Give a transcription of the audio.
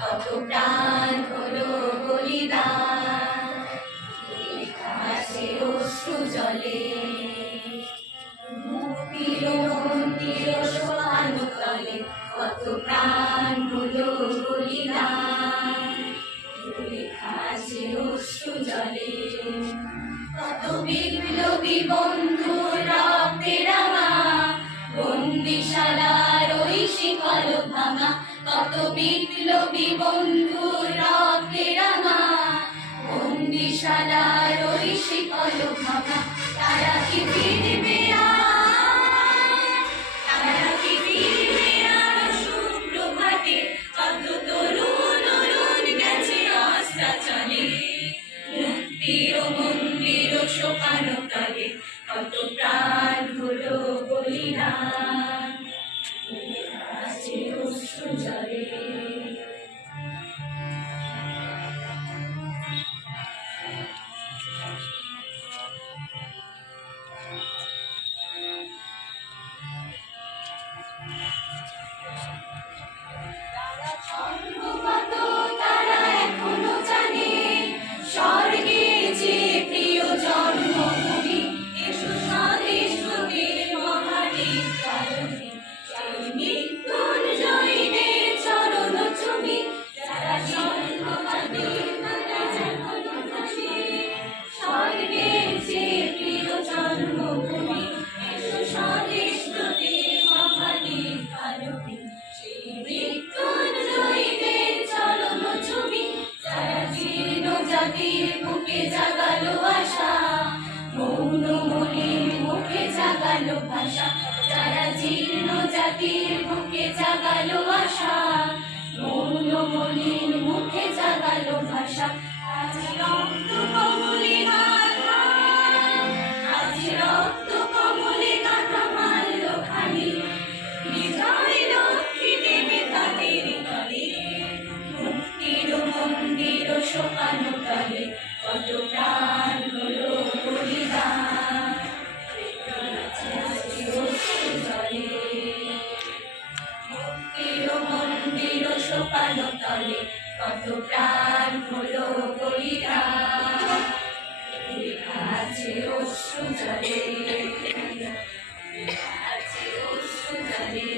কত প্রাণ হলো বলিদান, আছে অশ্রু জলে মুক্তির মন্দির সোপানো তলে, কত প্রাণ হলো বলিদান, লেখা আছে অশ্রু জলে। কত বিপ্লবী বন্ধু রক্তে রাঙা, বন্দিশালার ওই শিকল ভাঙা, কত বিপ্লবী বন্ধু রক্তে রাঙা, বন্দিশালার ওই শিকল ভাঙা। তারা কি ফিরবে আর, তারা কি ফিরবে আর সুপ্রভাতে, কত তরুণ অরুণ গেছে অস্ত্রাচলে, মুক্তির মন্দির সোপানো তলে, কত প্রাণ হলো বলিদান, আছে অশ্রু জলে। কত তারা এখনো জানে, স্বর্গে যে প্রিয় জন্মভূমি, এসো স্বদেশ প্রীতির মহাদীপ কারণে, মৃত্যুঞ্জয়ীদের চরণ ছবি, যারা জন্মবাদে এখনো ভাসে, স্বর্গে যে প্রিয় জন্মভূমি, এসো স্বদেশ প্রীতির মহাদীপ কারণে, সেই মৃত্যুঞ্জয়ীদের চরণ ছবি, যারা জীর্ণ জাতির বুকে জাগালো আশা, মৌন মলিন মুখে জাগালো ভাষা, যারা জীর্ণ জাতির বুকে জাগালো আশা, মৌন মলিন মুখে জাগালো ভাষা। আজ রক্ত কমলে গাথা, আজ রক্ত কমলে গাথা মাল্য খানি, বিজয় লক্ষ্মী দেবে তাদের তলে, মুক্তির মন্দির সোপানো তলে, কত প্রাণ হলো বলিদান, আছে অশ্রু জলে। মুক্তির মন্দির সোপানো তলে, কত প্রাণ হলো বলিদান, লেখা আছে অশ্রু জলে, আছে অশ্রু জলে।